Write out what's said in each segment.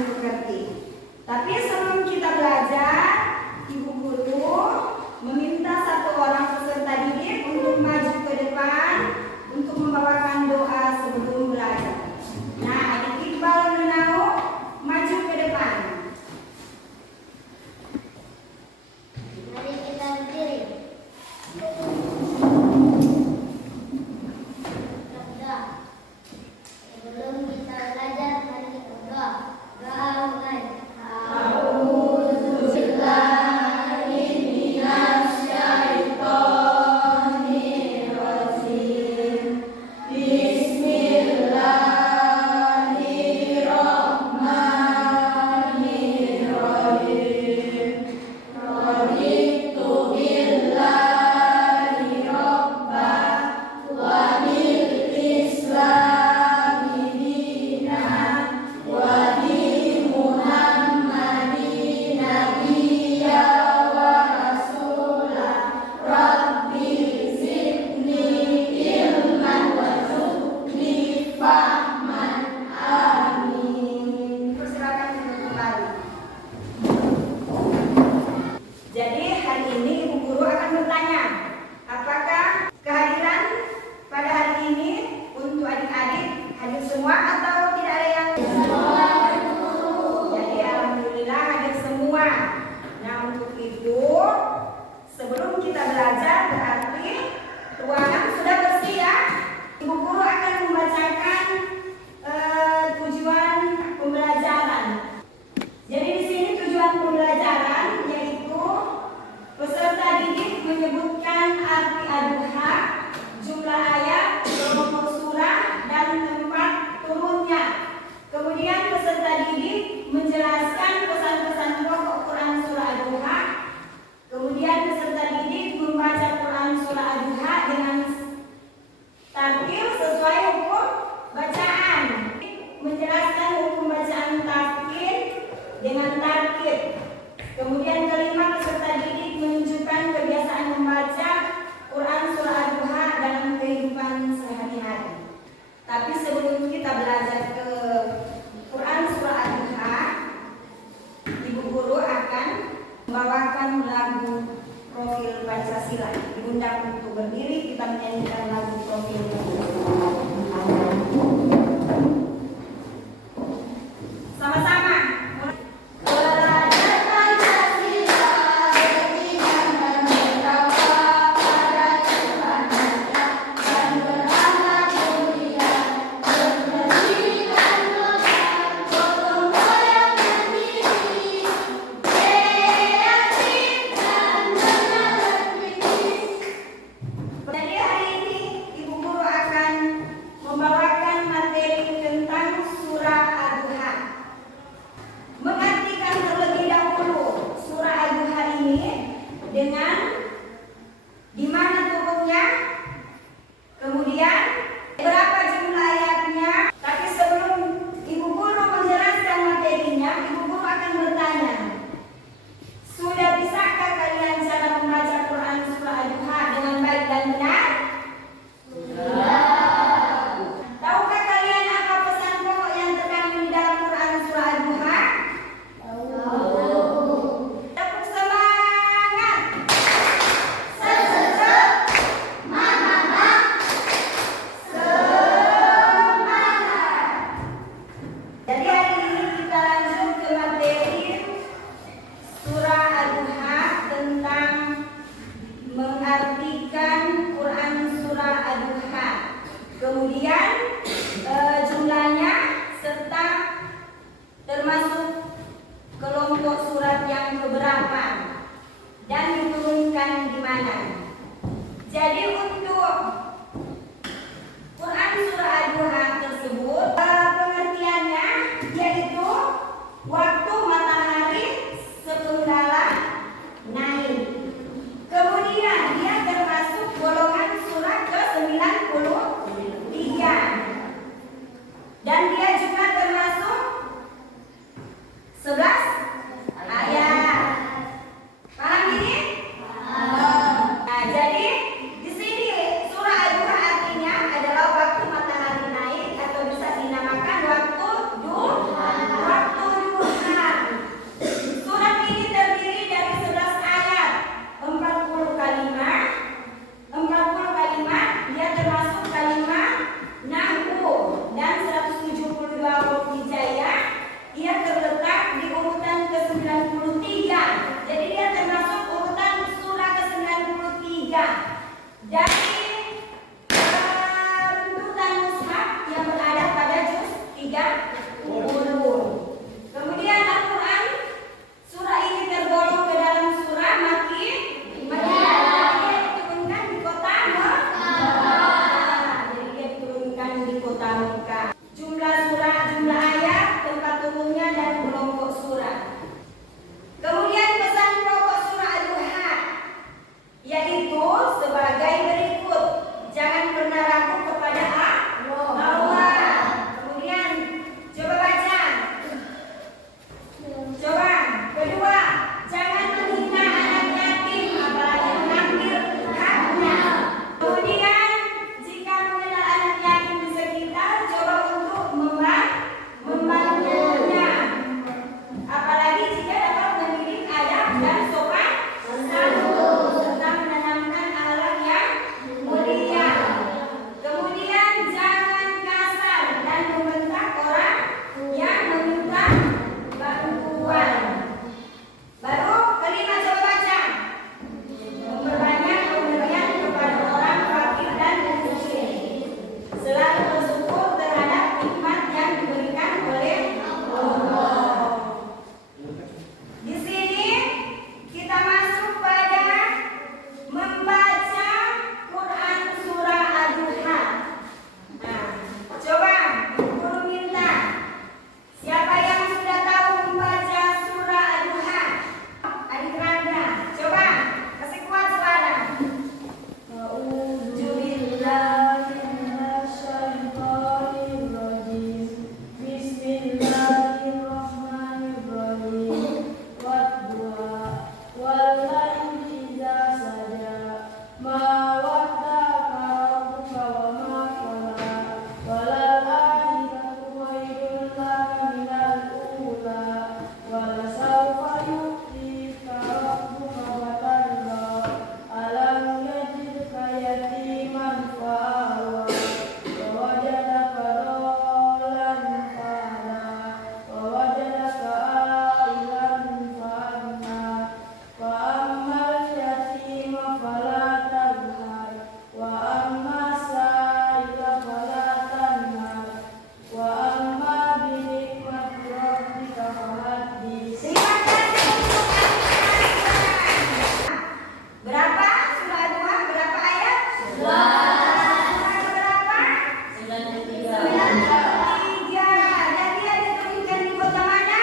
dimengerti. Tapi sebelum kita belajar, Ibu Guru meminta satu orang peserta didik untuk maju ke depan untuk membawakan doa sebelum belajar. Nah, adik Iqbal Nunau maju ke depan. Mari kita berdiri. Berdoa. Sebelum kita belajar, mari kita berdoa. Doa mulai. Sebelum kita belajar berarti ruangan sudah bersih ya. Ibu Guru akan membacakan tujuan pembelajaran. Jadi di sini tujuan pembelajaran yaitu peserta didik menyebutkan arti ad-duha, jumlah ayat, kelompok surah dan tempat turunnya. Kemudian peserta didik menjelaskan pesan-pesan pokok Quran surah ad-duha. Kemudian peserta didik membaca Quran surah ad-duha dengan tartil sesuai hukum bacaan. Menjelaskan hukum bacaan tartil dengan tartil. Kemudian kelima, peserta didik menunjukkan kebiasaan membaca Quran surah ad-duha dalam kehidupan sehari-hari. Tapi sebelum kita belajar ke Quran surah ad-duha, Ibu Guru akan membawakan lagu Profil Pancasila. Diundang untuk berdiri, kita menyanyikan lagu Profil Pancasila. Sama-sama. Jadi hari ini Ibu Guru akan membawakan materi tentang surah ad-duha. Mengartikan terlebih dahulu surah ad-duha ini dengan di mana turunnya, kemudian berapa jumlah ayatnya. Tapi sebelum Ibu Guru menjelaskan materinya, Ibu Guru akan bertanya, sudah bisakah kalian cara membaca Quran surah ad-duha dengan baik dan benar? Tahukah kalian apa pesan pokok yang terkandung di dalam Quran surah ad-duha? Tepuk semangat. Jadi hari ini kita lanjut ke materi surah ad-duha tentang mengartikan Quran surah ad-duha. Kemudian jumlahnya serta termasuk kelompok surat yang keberapa dan diturunkan di mana. Jadi untuk Quran surah ad-duha tersebut pengertiannya yaitu waktu matahari sepenggalah naik. Kemudian dia termasuk golongan surat ke-93 dan dia juga termasuk 11 ayat. Paham ini? Nah, jadi di sini surah ad-duha artinya adalah waktu matahari naik atau bisa dinamakan waktu duha. Waktu duha Jadi dia termasuk urutan surah ke-93 dari runtutan mushaf yang berada pada juz 30. Kemudian Al-Quran, surah ini tergolong ke dalam surah Makki. Dia diturunkan di kota Mekah. Jadi dia diturunkan di kota Mekah. Jumlah surah, jumlah ayat, tempat turunnya dan kelompok surah. Kemudian pesan pokok surah Ad-Duha yaitu sebagai berikut: jangan pernah ragu kepada Allah. Kemudian coba baca. Coba kedua, jangan menghina anak yatim apalagi mengambil haknya. Kemudian jika mengenal anak yatim di sekitar, coba untuk membantunya. Apalagi jika dapat mendidik adab dan sopan santun serta menanamkan akhlak yang mulia. Kemudian jangan kasar dan membentak orang yang meminta bantuan. Baru kelima, coba baca. Memperbanyak pemberian kepada orang fakir dan miskin. Selalu bersyukur terhadap nikmat yang diberikan oleh Allah. Di sini kita masuk pada membaca Quran surah Ad-Duha. Nah, coba guru minta siapa yang sudah tahu membaca surah Ad-Duha? Adik Rangga, coba kasih kuat suara. Terima kasih untuk berapa surah Ad-Duha? Berapa ayat? Surah berapa? 93. Dan dia diturunkan di kota mana?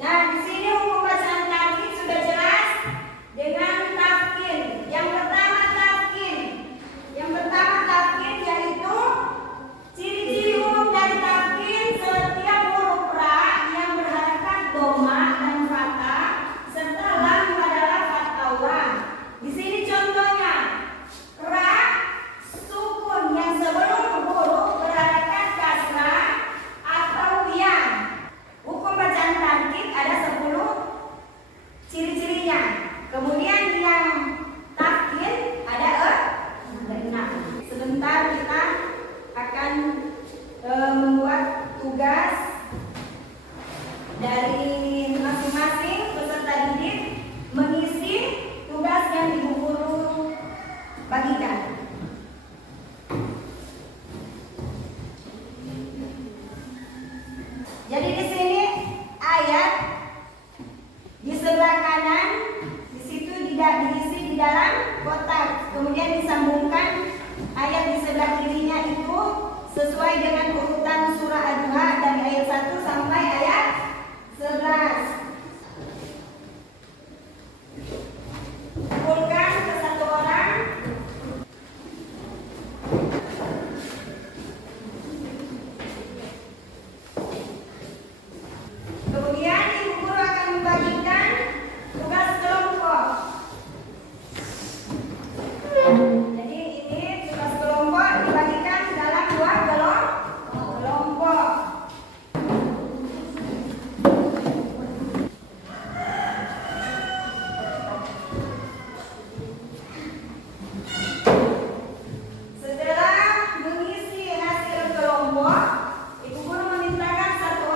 Nah, di sini hukum bacaan tajwid sudah jelas dengan tafkin. Yang pertama tafkin yaitu ciri-ciri umum dari tafkin: setiap huruf ra yang berharakat doma dan fathah serta lam adalah fathah. Di sini contohnya ra sukun yang sebelum huruf berharakat kasrah atau ya. Hukum bacaan tajwid ada 10 ciri-cirinya. Kemudian yang tafkin ada 6. Sebentar kita akan membuat tugas dari masing-masing peserta didik mengisi tugas yang ibu guru bagikan. Jadi di sini ayat di sebelah kanan, di situ diisi di dalam kotak, kemudian disambungkan ayat di sebelah kirinya itu sesuai dengan urutan surah Ad-Duha dari ayat 1 sampai ayat 11. Kumpulkan ke satu orang. Kemudian ibu guru akan membagikan tugas kelompok. Jadi ini tugas kelompok dibagikan dalam 2 kelompok. Setelah mengisi hasil kelompok, ibu guru memintakan satu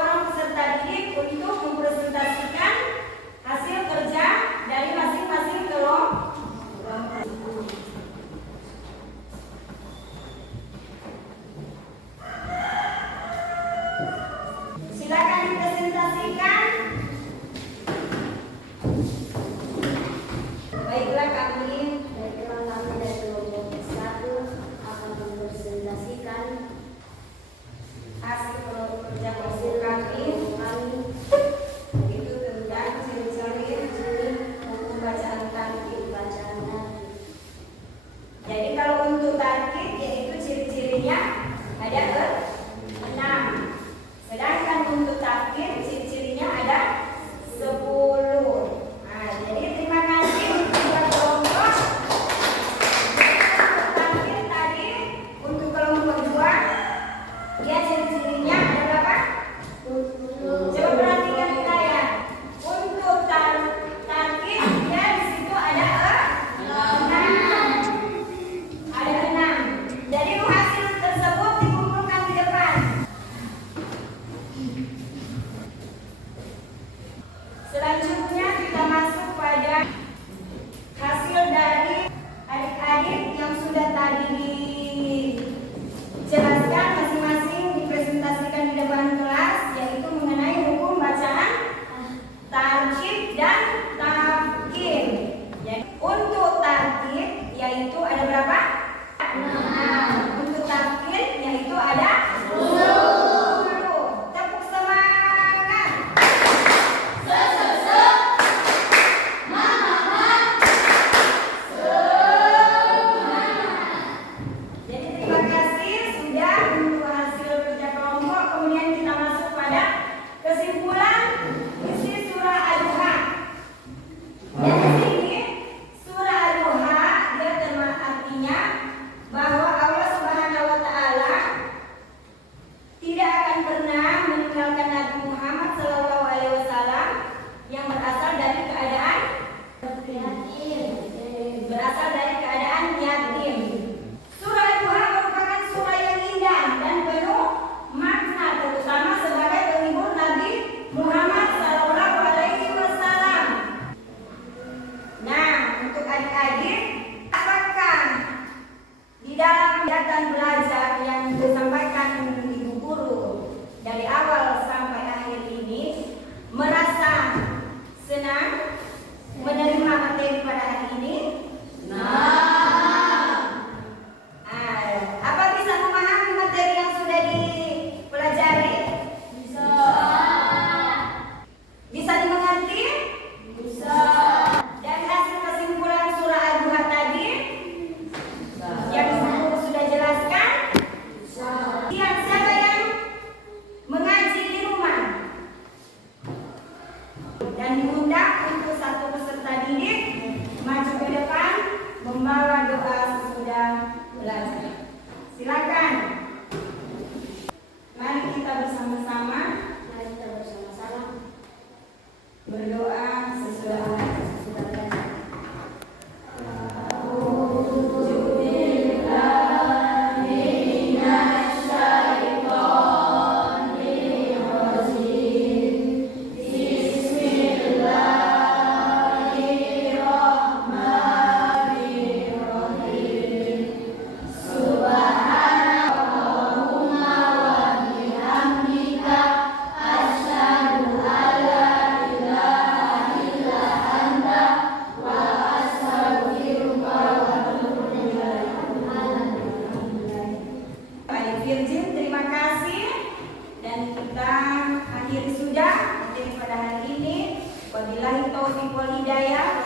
Taufiq wal Hidayah.